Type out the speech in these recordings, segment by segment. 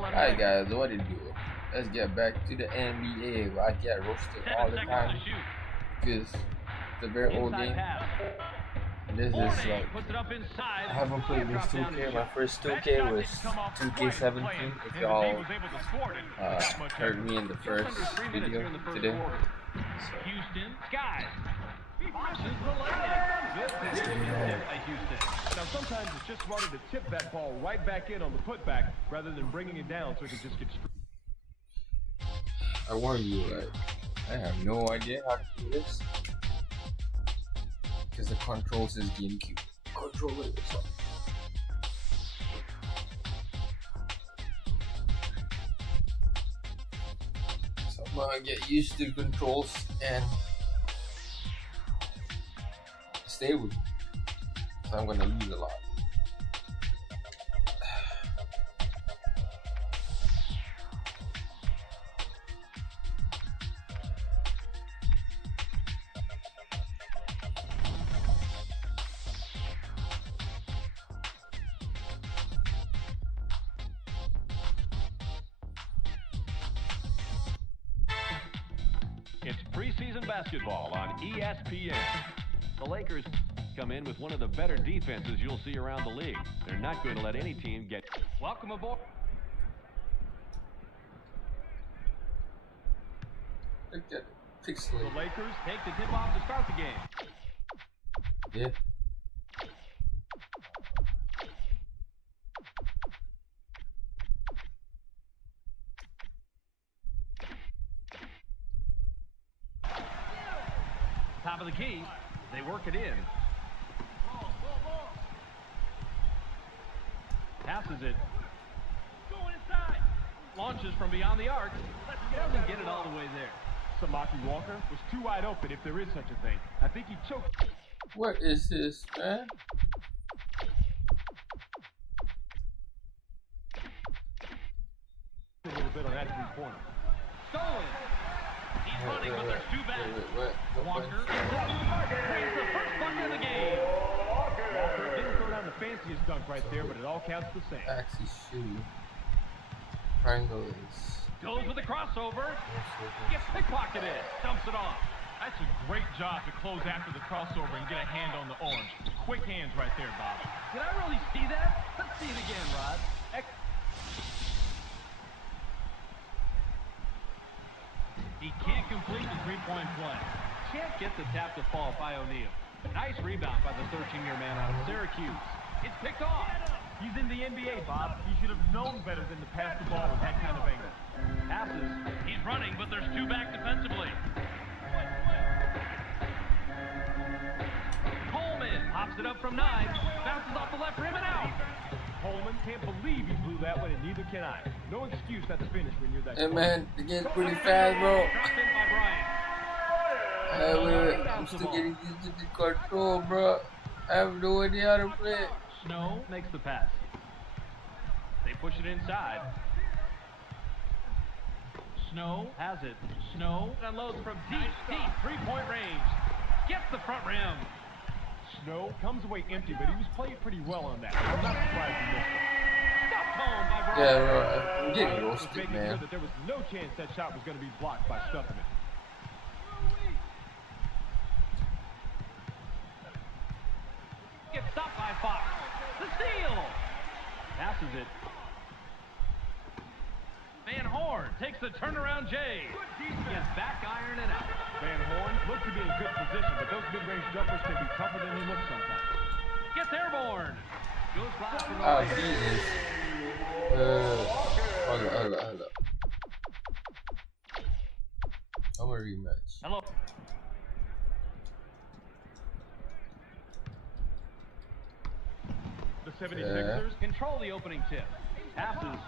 Alright guys, what it do? Let's get back to the NBA where I get roasted all the time because it's a very old game. This is like, I haven't played this 2K. My first 2K was 2K17 if y'all heard me in the first video today. Houston, Skies. Now sometimes it's just smarter to tip that ball right back in on the putback rather than bringing it down so it can just get straight. I warn you, like, I have no idea how to do this because the controls is GameCube. Controller is up. So I'm gonna get used to controls and stay with me. So I'm gonna lose a lot. It's preseason basketball on ESPN. The Lakers come in with one of the better defenses you'll see around the league. They're not going to let any team get... Welcome aboard. Look at it. Pixel. The Lakers take the tip-off to start the game. Yeah. Top of the key. They work it in. Passes it. Going inside. Launches from beyond the arc. Doesn't get it all the way there. Samaki Walker was too wide open if there is such a thing. I think he choked. What is this, man? A little bit on that three-pointer. Stolen. He's running, but there's two back. Walker creates the first bucket of the game. Walker didn't throw down the fanciest dunk right there, but it all counts the same. Axie shoe. Triangle is. Goes with the crossover. Gets pickpocketed. Dumps it off. That's a great job to close after the crossover and get a hand on the orange. Quick hands right there, Bob. Did I really see that? Let's see it again, Rod. He can't complete the three-point play. Can't get the tap to fall by O'Neal. Nice rebound by the 13-year man out of Syracuse. It's picked off. He's in the NBA, Bob. He should have known better than to pass the ball with that kind of angle. Passes. He's running, but there's two back defensively. Coleman pops it up from 9. Bounces off the left rim and out. Coleman can't believe he blew that one, and neither can I. No excuse at the finish when you're that Hey close. man, they're getting pretty fast, bro. Dropped in by Bryant. I'm still getting used to the control, bro. I have no idea how to play. Snow makes the pass. They push it inside. Snow has it. Snow unloads from deep three-point range. Gets the front rim. Snow comes away empty, but he was playing pretty well on that. I'm not surprised he missed it. Stopped home by Bryant. Yeah, bro. I'm getting Was roasted, making man. sure that there was no chance that shot was going to be blocked by stuffing it. Gets stopped by Fox. The steal. Passes it. Van Horn takes the turnaround J. Gets back iron and out. Van Horn looked to be in good position, but those mid-range jumpers can be tougher than they look sometimes. Gets airborne. Goes by for the Oh, Lakers. Jesus. Hold up. I'm a rematch. Hello. The 76ers Control the opening tip. passes.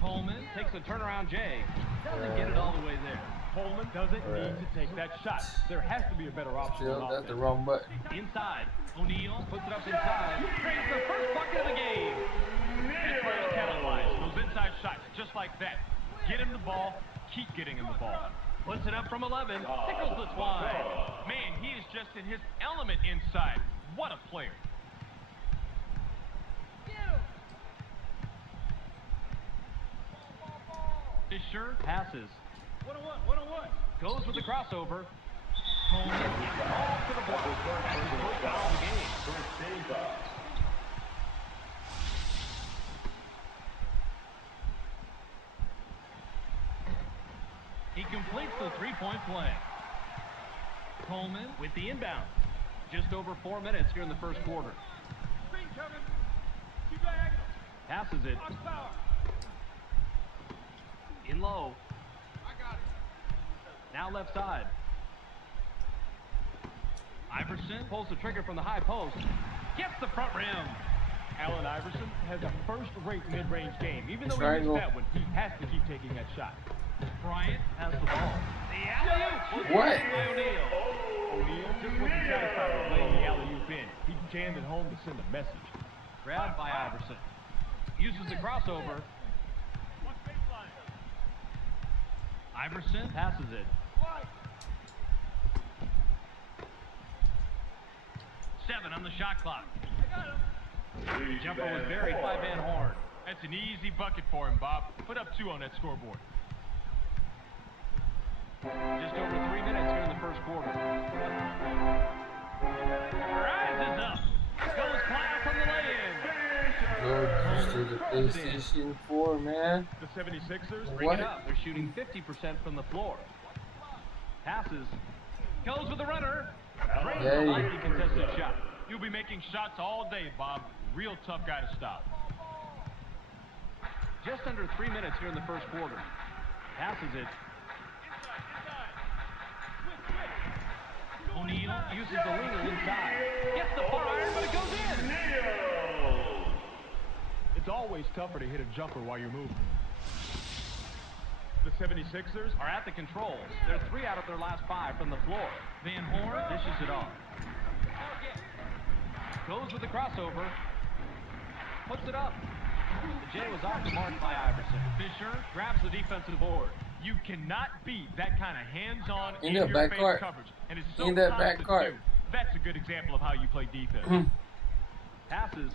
Coleman takes the turnaround J. Doesn't get it all the way there. Coleman doesn't need to take that shot. There has to be a better option. Still, on that's the offense. wrong button. Inside. O'Neal puts it up inside. Creates the first bucket of the game. That's where you capitalize. Those inside shots, just like that. Get him the ball, keep getting him the ball. Puts it up from 11. Tickles the twine. Man, he is just in his element inside. What a player. Fisher passes. 1-on-1. Goes with the crossover. Coleman off to the block. That's his first foul of the game. He completes the three-point play. Coleman with the inbound. Just over 4 minutes here in the first quarter. Passes it. In low. Now left side. Iverson pulls the trigger from the high post. Gets the front rim. Allen Iverson has a first-rate mid-range game. Even though he Triangle. missed that one, he has to keep taking that shot. Bryant has the ball. The alley-oop. What? O'Neal just wasn't satisfied with laying the alley-oop in. He jammed it home to send a message. Grabbed by Iverson. Uses the crossover. Iverson passes it. 7 on the shot clock. Jumper was buried by Van Horn. That's an easy bucket for him, Bob. Put up 2 on that scoreboard. Just over 3 minutes here in the first quarter. Rises up. Goes Kyle from the lay-in. Go to the PlayStation 4, man. The 76ers Bring What? it up. They're shooting 50% from the floor. Passes. Goes with the runner. Drains Yay. the lightly contested shot. You'll be making shots all day, Bob. Real tough guy to stop. Just under 3 minutes here in the first quarter. Passes it. O'Neal uses the winger inside. Gets the far iron, but it goes in. It's always tougher to hit a jumper while you're moving. The 76ers Are at the controls. They're 3 out of their last 5 from the floor. Van Horn dishes it off. Goes with the crossover. Puts it up. The J was off the mark by Iverson. Fisher grabs the defensive board. You cannot beat that kind of hands-on, In the in-your-face backcourt. coverage. And it's so In that tough to backcourt. do. That's a good example of how you play defense. Passes.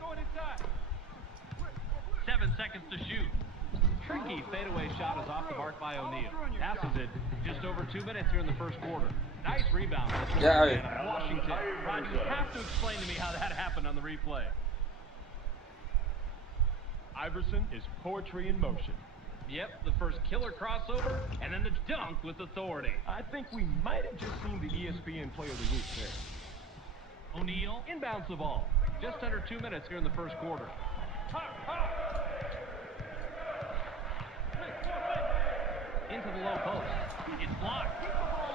Going inside. 7 seconds to shoot. Tricky fadeaway shot is off the mark by O'Neal. Passes it. Just over 2 minutes here in the first quarter. Nice rebound. by the Yeah, man of Washington. Rod, you have to explain to me how that happened on the replay. Iverson is poetry in motion. Yep, the first killer crossover, and then the dunk with authority. I think we might have just seen the ESPN Player of the Week there. O'Neal inbounds the ball. Just under 2 minutes here in the first quarter. Into the low post. It's blocked.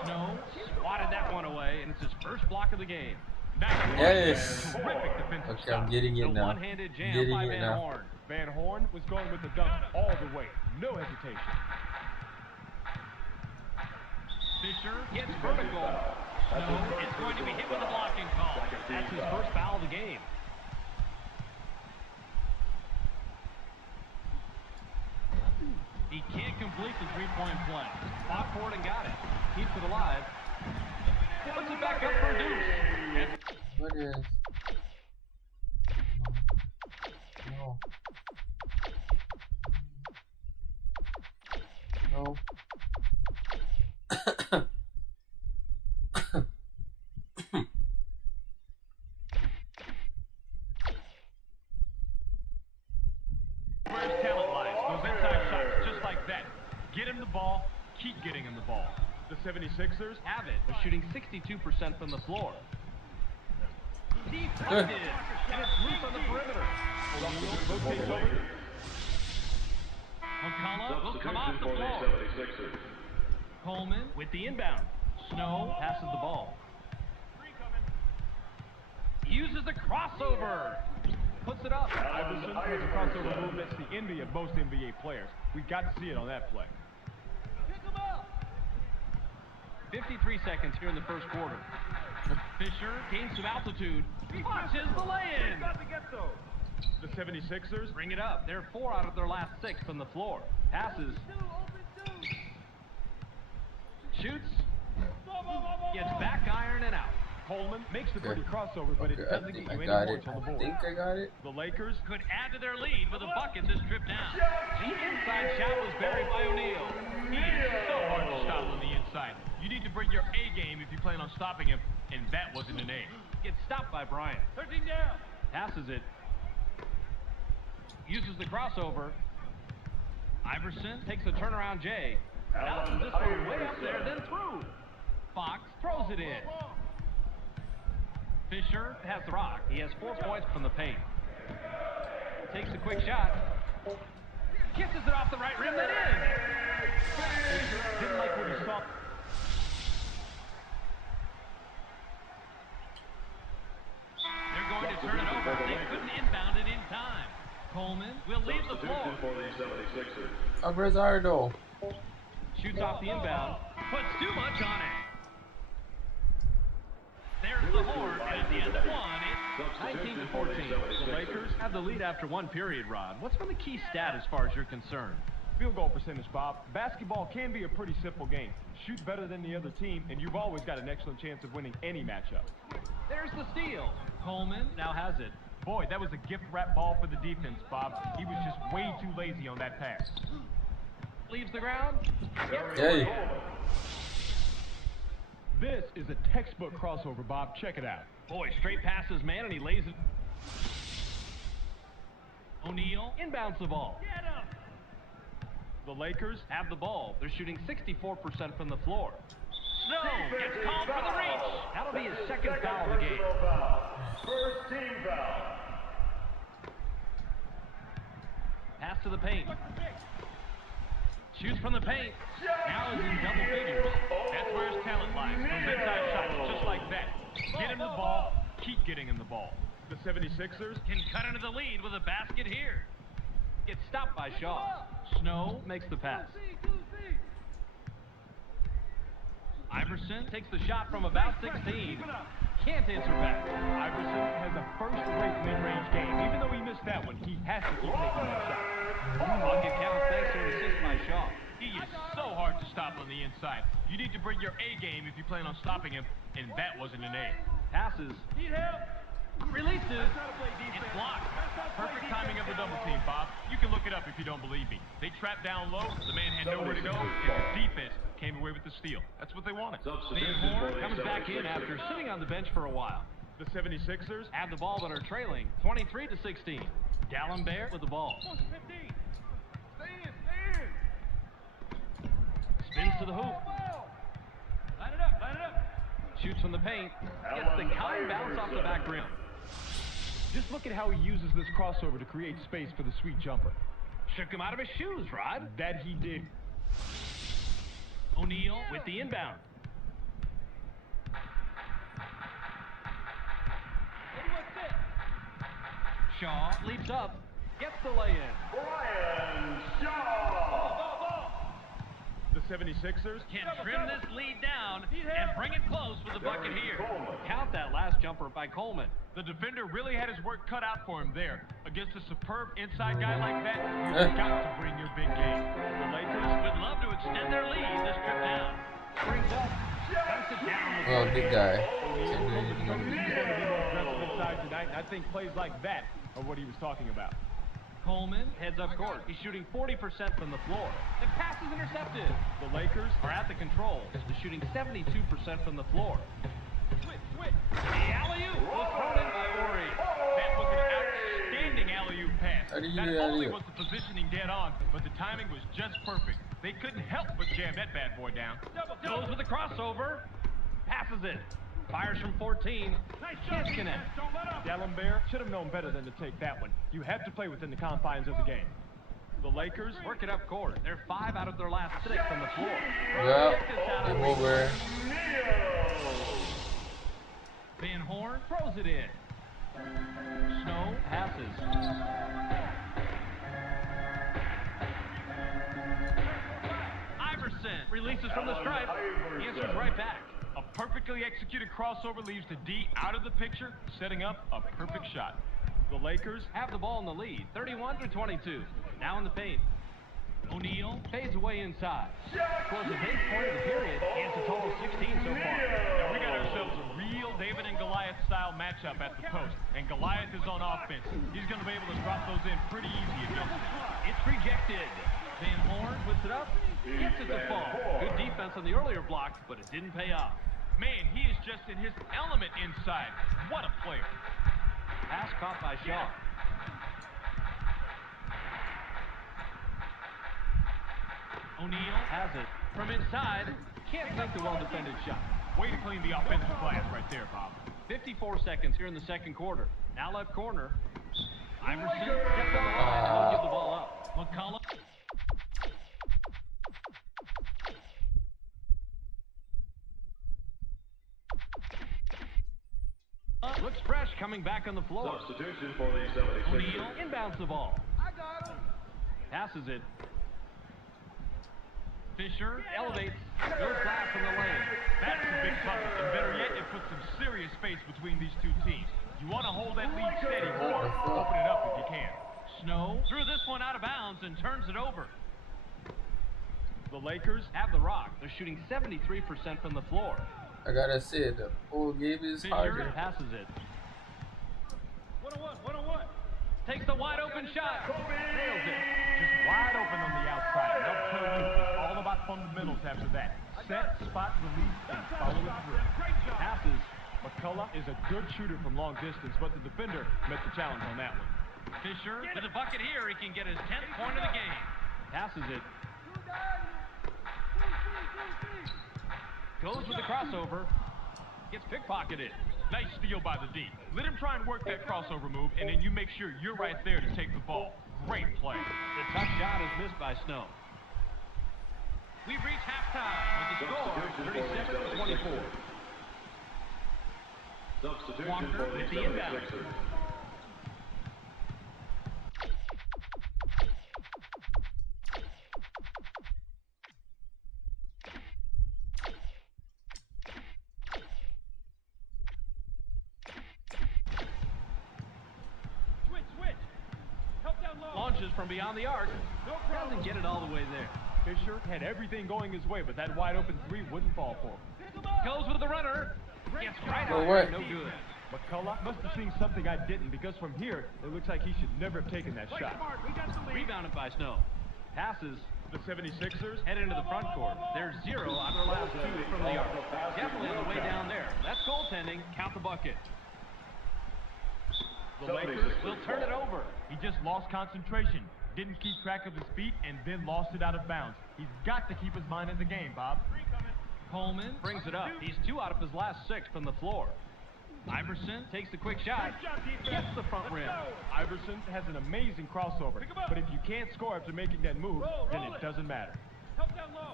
Snow swatted that one away, and it's his first block of the game. Yes. Terrific defensive Okay, I'm stop. getting The it now. one-handed jam Getting by it Van now. Horn. Van Horn was going with the dunk all the way. No hesitation. Fisher gets vertical. Snow is going to be hit with a blocking call. That's his first foul of the game. He can't complete the three-point play. Fought for it and got it. Keeps it alive. Puts it back up for a deuce. What is? No. No. Where his talent lies. Those inside shots just like that. Get him the ball. Keep getting him the ball. The 76ers Have it, shooting 62% from the floor. Deflected, and it's loose on the perimeter. O'Neal rotates over. McCullough will come off the floor. Coleman with the inbound. Snow passes the ball. Uses the crossover. Puts it up. Iverson has a crossover move that's the envy of most NBA players. We got to see it on that play. 53 seconds here in the first quarter. Fisher gains some altitude. Watches the lay-in. The 76ers Bring it up. They're 4 out of their last 6 from the floor. Passes. Shoots. Gets back iron and out. Coleman makes the pretty crossover, but it Okay, doesn't I think get you I any got points it. on the I board. think I got it. The Lakers Could add to their lead with a bucket this trip down. The inside shot was buried by O'Neal. He is so hard to stop on the inside. You need to bring your A game if you plan on stopping him, and that wasn't an A. Gets stopped by Bryant. 13 down. Passes it. Uses the crossover. Iverson takes a turnaround J. Bounces this one way up there, then through. Fox throws it in. Fisher has the rock. He has 4 points from the paint. Takes a quick shot. Kisses it off the right rim, then in. Fisher didn't like what he saw. They're going to turn it over. They couldn't inbound it in time. Coleman will leave the floor. Abruzardo. Shoots off the inbound. Puts too much on it. There's the horn, and at the end of one, it's 19-14. The Lakers Have the lead after one period, Rod. What's been the key stat as far as you're concerned? field goal percentage, Bob. Basketball can be a pretty simple game. Shoot better than the other team, and you've always got an excellent chance of winning any matchup. There's the steal. Coleman now has it. Boy, that was a gift wrap ball for the defense, Bob. He was just way too lazy on that pass. Leaves the ground. Hey. This is a textbook crossover, Bob. Check it out. Boy, straight past his man, and he lays it. O'Neal inbounds the ball. Get him. The Lakers Have the ball. They're shooting 64% from the floor. Snow gets called for the reach. That'll be his second foul of the game. First team foul. Pass to the paint. Shoots from the paint. Now is in double figures. That's where his talent lies. Those inside shots, just like that. Get him the ball. Keep getting him the ball. the 76ers. Can cut into the lead with a basket here. Gets stopped by Shaw. Snow makes the pass. Iverson takes the shot from about 16. Can't answer back. Iverson has a first-rate mid-range game. Even though he missed that one, he has to keep taking that shot. Bucket count thanks to an assist by Shaw. He is so hard to stop on the inside. You need to bring your A game if you plan on stopping him, and that wasn't an A. Passes. Need help? Releases. It's blocked. Perfect timing of the double team, Bob. You can look it up if you don't believe me. They trapped down low, the man had nowhere to go, and the defense came away with the steal. That's what they wanted. Van Horn comes back in after sitting on the bench for a while. The 76ers Have the ball but are trailing 23-16. D'Alembert with the ball. 15. Stay in. Spins to the hoop. Line it up. Shoots from the paint. Gets the kind bounce off the back rim. just look at how he uses this crossover to create space for the sweet jumper. Shook him out of his shoes, Rod. That he did. O'Neal with the inbound. Shaw leaps up, gets the lay-in. Brian Shaw. The 76ers Can trim this lead down and bring it close with a bucket here. Count that last jumper by Coleman. The defender really had his work cut out for him there. Against a superb inside guy like that, you've got to bring your big game. The Lakers would love to extend their lead this trip down. Brings up, dumps it down. Oh, good guy. He's going to be more aggressive inside tonight, and I think plays like that are what he was talking about. Coleman heads up court. He's shooting 40% from the floor. The pass is intercepted. The Lakers Are at the control. They're shooting 72% from the floor. The alley-oop was thrown in by Ori. That was an outstanding alley-oop pass. How do you Not do only alley-oop? was the positioning dead on, but the timing was just perfect. They couldn't help but jam that bad boy down. Goes with a crossover. Passes it. Fires from 14. Can't connect. D'Alembert should have known better than to take that one. You have to play within the confines of the game. The Lakers Work it up court. They're 5 out of their last 6 from the floor. Well, Kick this out of game reach. over. Van Horn throws it in. Snow passes. Iverson releases from the stripe. Answers right back. A perfectly executed crossover leaves the D out of the picture, setting up a perfect shot. The Lakers Have the ball in the lead. 31-22. Now in the paint. O'Neal fades away inside. Scores a base point of the period. And it's a total 16 so far. Now we got ourselves a real David and Goliath style matchup at the post, and Goliath is on offense. He's going to be able to drop those in pretty easy against him. It's rejected. Van Horn puts it up, gets it to fall. Good defense on the earlier block, but it didn't pay off. Man, he is just in his element inside. What a player. Pass caught by Shaw. O'Neal has it from inside. Can't make the well-defended shot. Way to clean the offensive glass right there, Bob. 54 seconds here in the second quarter. Now left corner. Iverson steps on the line and will give the ball up. McCollum. Looks fresh coming back on the floor. Substitution for the 76ers. O'Neal inbounds the ball. Passes it. Fisher elevates. Goes last in the lane. That's a big bucket, and better yet, it puts some serious space between these two teams. You want to hold that lead steady or open it up if you can. Snow threw this one out of bounds and turns it over. The Lakers Have the rock. They're shooting 73% from the floor. I gotta say, the whole game is Fisher harder. passes it. One-on-one. Takes the wide open shot. Nails it. just wide open on the outside. They'll tell you it's all about fundamentals after that. Set, spot, release, and follow it through. Passes. McCullough is a good shooter from long distance, but the defender met the challenge on that one. Fisher with a bucket here. He can get his 10th point of the game. Passes it. Goes with the crossover. Gets pickpocketed. Nice steal by the D. Let him try and work that crossover move, and then you make sure you're right there to take the ball. Great play. The tough shot is missed by Snow. We've reached halftime with the score 37-24. Substitution Walker for the with the inbound. 76ers. Launches from beyond the arc. Doesn't get it all the way there. Fisher had everything going his way, but that wide open three wouldn't fall for him. Goes with the runner. Gets right No on way. it. No good. McCullough must have seen something I didn't, because from here, it looks like he should never have taken that shot. Rebounded by Snow. Passes. The 76ers, Head into the front court. They're 0 out of their last 2 from the arc. Definitely on the way down there. That's goaltending. Count the bucket. the Lakers, Will turn it over. He just lost concentration, didn't keep track of his feet, and then lost it out of bounds. He's got to keep his mind in the game, Bob. Coleman brings it up. He's 2 out of his last 6 from the floor. Iverson takes the quick shot. Gets the front rim. Iverson has an amazing crossover, but if you can't score after making that move, then it doesn't matter.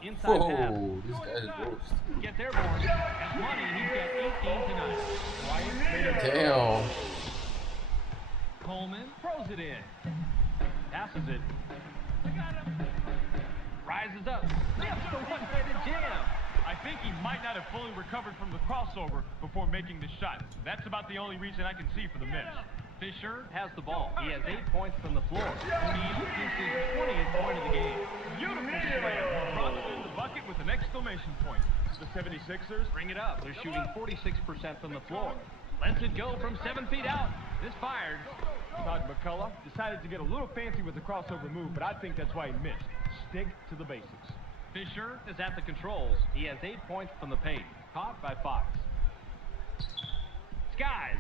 Inside pass. Whoa, this guy's roast. Gets airborne. Got money. He's got 18 tonight. Bryant made a Damn. Coleman throws it in. Passes it. Rises up. That's the one-handed jam. I think he might not have fully recovered from the crossover before making the shot. That's about the only reason I can see for the miss. Fisher has the ball. He has 8 points from the floor. O'Neal gets his 20th point of the game. Beautiful slam. Drops it in the bucket with an exclamation point. the 76ers. Bring it up. They're shooting 46% from the floor. Lets it go from 7 feet out. It's fired. Todd McCullough decided to get a little fancy with the crossover move, but I think that's why he missed. Stick to the basics. Fisher is at the controls. He has 8 points from the paint. Caught by Fox. Skies.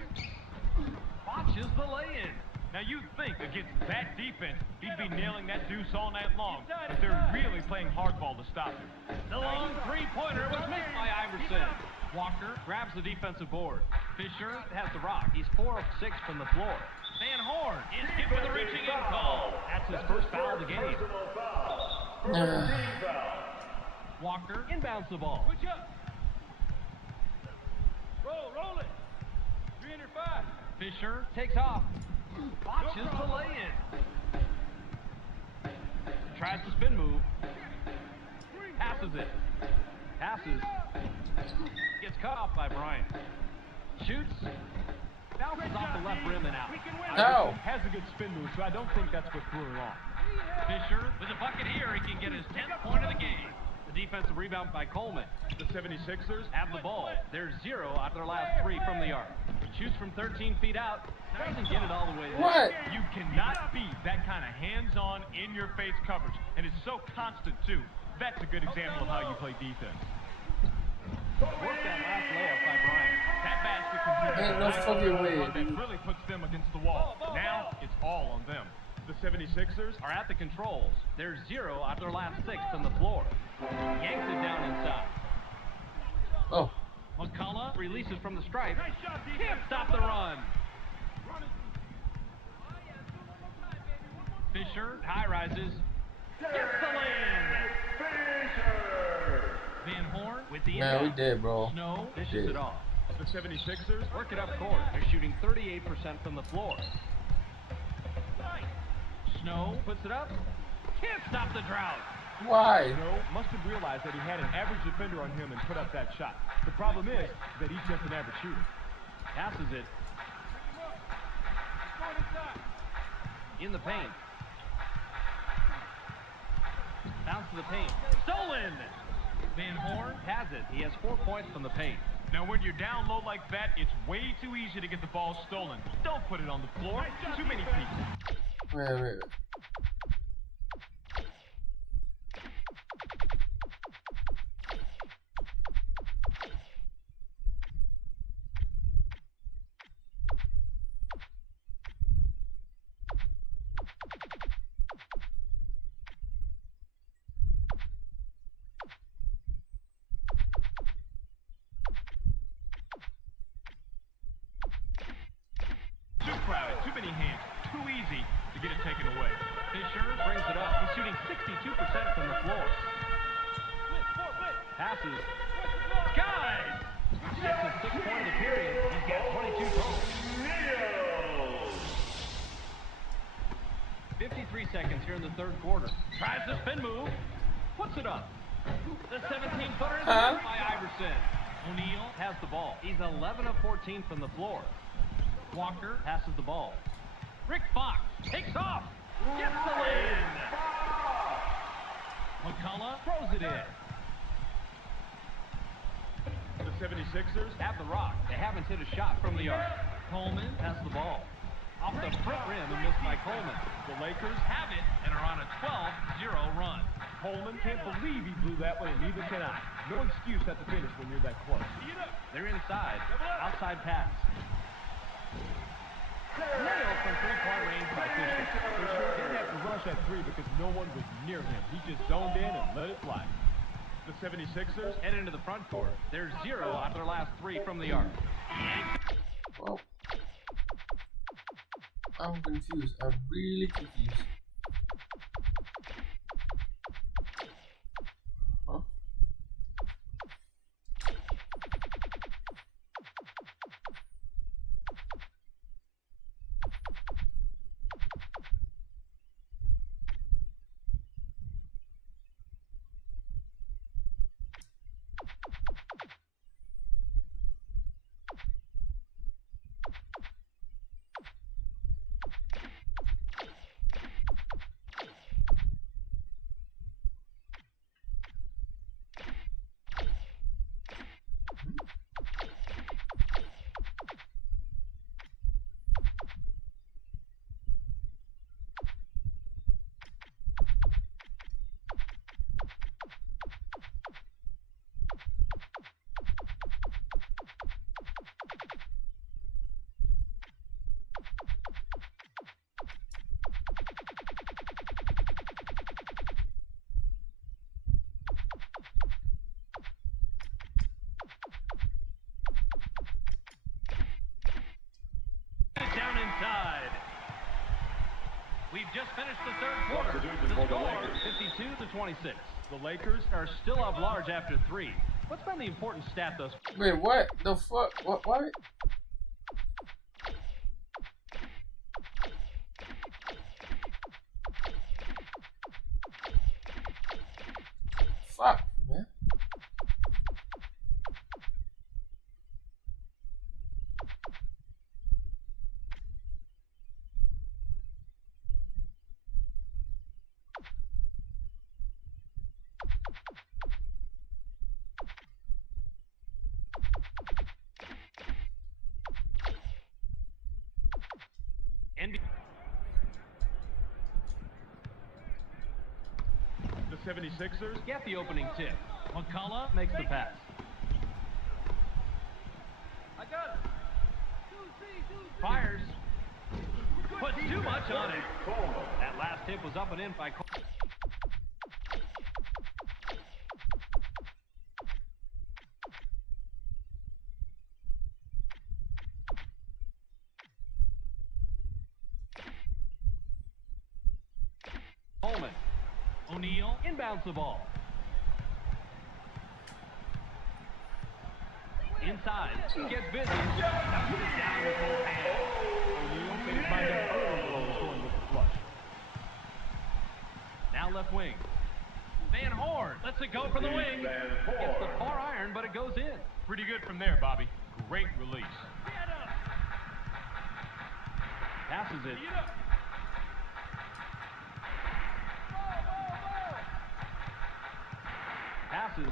Botches the lay-in. Now you'd think against that defense, he'd be nailing that deuce all night long, but they're really playing hardball to stop him. The long three-pointer was missed by Iverson. Walker grabs the defensive board. Fisher has the rock. He's 4 of 6 from the floor. Van Horn is hit with a reaching in call. That's his first foul of the game. Personal foul. First team foul. Walker inbounds the ball. Roll it. 3 under 5. Fisher takes off. Botches the lay-in. Tries the spin move. Passes it. Passes. Gets cut off by Bryant. Shoots. Bounces off the left rim and out. No. Has a good spin move, so I don't think that's what threw him off. Fisher with a bucket here. He can get his 10th point of the game. The defensive rebound by Coleman. The 76ers Have the ball. They're 0 out of their last 3 from the arc. Shoots from 13 feet out. Doesn't get it all the way there. What? You cannot beat that kind of hands-on, in-your-face coverage. And it's so constant, too. That's a good example of how you play defense. Work that last layup by Bryant. That basket completed Ain't no fucking way, that dude. really puts them against the wall. Now, it's all on them. The 76ers Are at the controls. They're 0 out of their last 6 from the floor. Yanks it down inside. Oh, McCullough releases from the stripe. Can't stop the run. Fisher, high rises. Gets the lane. Van Horn with the man, we inbound. dead, bro. Snow dishes Dead. it off. the 76ers. Work it up court. They're shooting 38% from the floor. Snow puts it up. Can't stop the drought. Why? Snow must have realized that he had an average defender on him and put up that shot. The problem is that he's just an average shooter. Passes it. In the paint. Bounce to the paint. Stolen! Van Horn has it. He has 4 points from the paint. Now, when you're down low like that, it's way too easy to get the ball stolen. Don't put it on the floor. Too many people. Wait. Too crowded, too many hands, too easy to get it taken away. Fisher brings it up. He's shooting 62% from the floor. Passes. Guys! Gets his 6th point of the period. He's got 22 total. 53 seconds here in the third quarter. Tries the spin move. Puts it up. The 17-footer is Huh? by Iverson. O'Neal has the ball. He's 11 of 14 from the floor. Walker passes the ball. Rick Fox takes off. Gets the lane. McCullough throws it in. The 76ers. Have the rock. They haven't hit a shot from the arc. Coleman has the ball. Off the front rim and missed by Coleman. The Lakers. Have it and are on a 12-0 run. Coleman can't believe he blew that one, and neither can I. No excuse at the finish when you're that close. They're inside. Outside pass. Nailed from three-point range by Fisher. Fisher didn't have to rush at three because no one was near him. He just zoned in and let it fly. The 76ers. Head into the front court. They're 0 out of their last 3 from the arc. Well, I'm confused. I'm really confused. Huh? Down inside. We've just finished the third quarter. The score, 52-26. The Lakers. Are still up large after 3. What's been the important stat thus far? Wait, what the fuck? What? Fuck, man. And The 76ers get the opening tip. McCullough makes the pass. I got it. Fires. Puts too much on it. That last tip was up and in by Coleman. O'Neal inbounds the ball. Inside, gets busy. Knocks it down with both hands. O'Neal made his mind up early when he was going with the flush. Now left wing. Van Horn lets it go for the wing. Gets the far iron, but it goes in. Pretty good from there, Bobby. Great release. Passes it. Passes.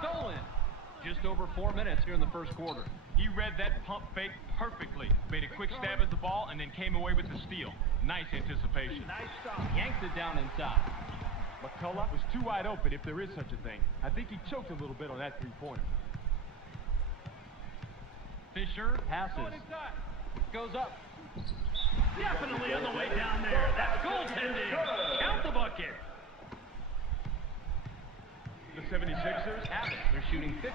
Stolen. Just over 4 minutes here in the first quarter. He read that pump fake perfectly. Made a quick stab at the ball and then came away with the steal. Nice anticipation. Yanks it down inside. McCullough was too wide open if there is such a thing. I think he choked a little bit on that three-pointer. Fisher passes. Goes up. Definitely on the way down there. That's goaltending. Count the bucket. The 76ers Have it. They're shooting 50%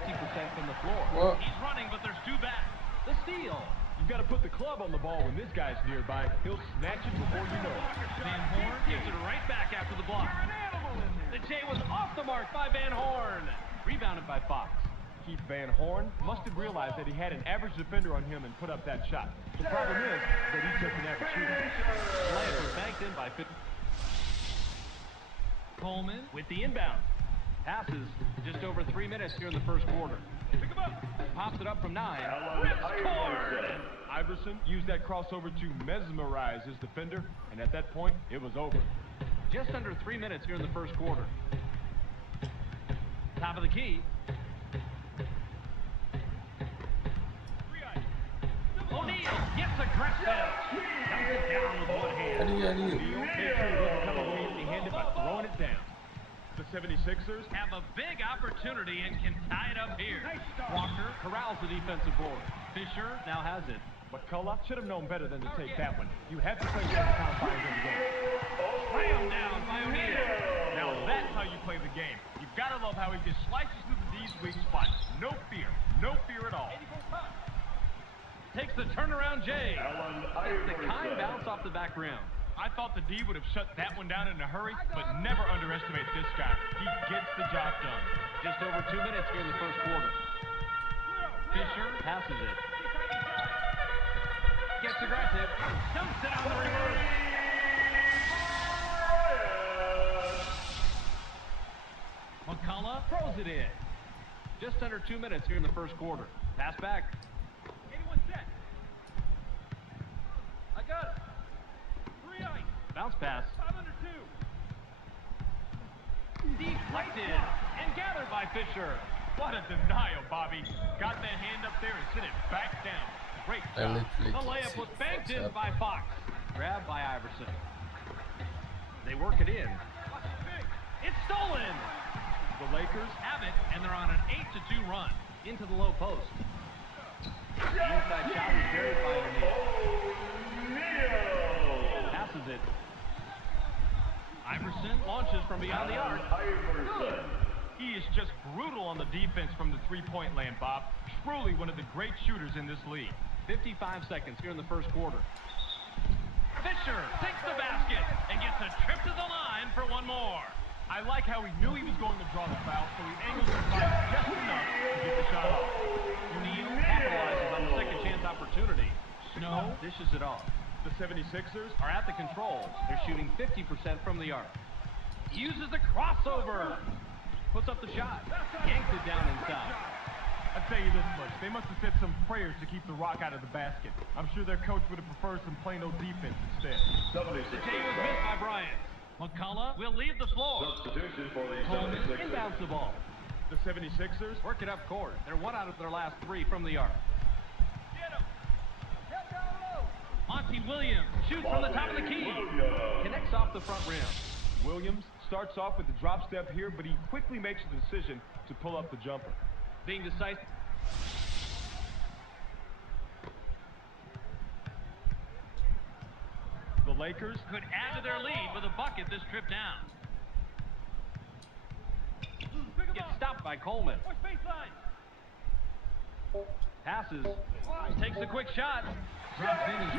from the floor. Well, He's running, but there's two back. The steal. You've got to put the club on the ball when this guy's nearby. He'll snatch it before you know it. Van Horn gives it right back after the block. The J was off the mark by Van Horn. Rebounded by Fox. Keith Van Horn must have realized that he had an average defender on him and put up that shot. The problem is that he took an average shooter. The layup was banked in by Coleman with the inbound. Passes just over 3 minutes here in the first quarter. Pick him up. Pops it up from 9. Ripcord. Iverson used that crossover to mesmerize his defender, and at that point, it was over. Just under 3 minutes here in the first quarter. Top of the key. O'Neal gets aggressive. Dumps it down with one hand. I need. O'Neal made sure he doesn't come away empty-handed by throwing it down. The 76ers Have a big opportunity and can tie it up here. Walker corrals the defensive board. Fisher now has it. McCullough should have known better than to take that one. You have to play one of the confines of the game. Slam down by O'Neal. Now that's how you play the game. You've got to love how he just slices through the D's weak spots. No fear. No fear at all. Takes the turnaround J. It's the kind bounce off the back rim. I thought the D would have shut that one down in a hurry, but never underestimate this guy. He gets the job done. Just over 2 minutes here in the first quarter. Fisher passes it. Gets aggressive. Dumps it on the reverse. McCullough throws it in. Just under 2 minutes here in the first quarter. Pass back. 81 set. I got it. Bounce pass. 5 under 2. Deflected and gathered by Fisher. What a denial, Bobby. Got that hand up there and sent it back down. Great I job. literally The can't layup see was the banked fuck's in up. by Fox. Grabbed by Iverson. They work it in. It's stolen. The Lakers Have it, and they're on an 8-2 run into the low post. The inside shot was buried by O'Neal. Passes it. Iverson launches from beyond the arc. He is just brutal on the defense from the three-point land, Bob. Truly one of the great shooters in this league. 55 seconds here in the first quarter. Fisher sinks the basket and gets a trip to the line for one more. I like how he knew he was going to draw the foul, so he angles his body just enough to get the shot off. O'Neal capitalizes on the second chance opportunity. Snow dishes it off. the 76ers Are at the control. They're shooting 50% from the arc. Uses the crossover. Puts up the shot. Yanks it down inside. I'll tell you this much. They must have said some prayers to keep the rock out of the basket. I'm sure their coach would have preferred some plain old defense instead. The J was missed by Bryant. McCullough will leave the floor. Substitution for the Coleman 76ers. inbounds the ball. The 76ers Work it up court. They're 1 out of their last 3 from the arc. Monty Williams Williams shoots from the top of the key. Connects off the front rim. Williams starts off with the drop step here, but he quickly makes the decision to pull up the jumper. Being decisive. The Lakers Could add to their lead with a bucket this trip down. Gets stopped by Coleman. Passes. Takes a quick shot.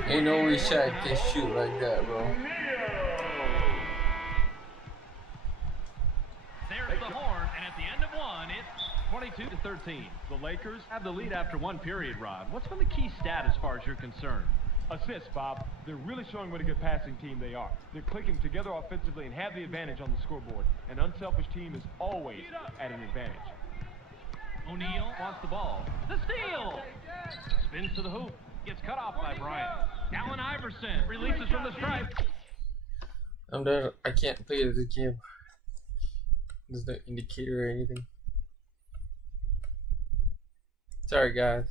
Ain't no way Shaq can shoot like that, bro. There's the horn, and at the end of one, it's 22-13. The Lakers Have the lead after one period, Rod. What's been the key stat as far as you're concerned? assists, Bob. They're really showing what a good passing team they are. They're clicking together offensively and have the advantage on the scoreboard. An unselfish team is always at an advantage. O'Neal wants the ball. The steal! Spins to the hoop. Gets cut off by Bryant. Allen Iverson releases from the stripe. I'm done. I can't play this game. There's no indicator or anything. Sorry, guys.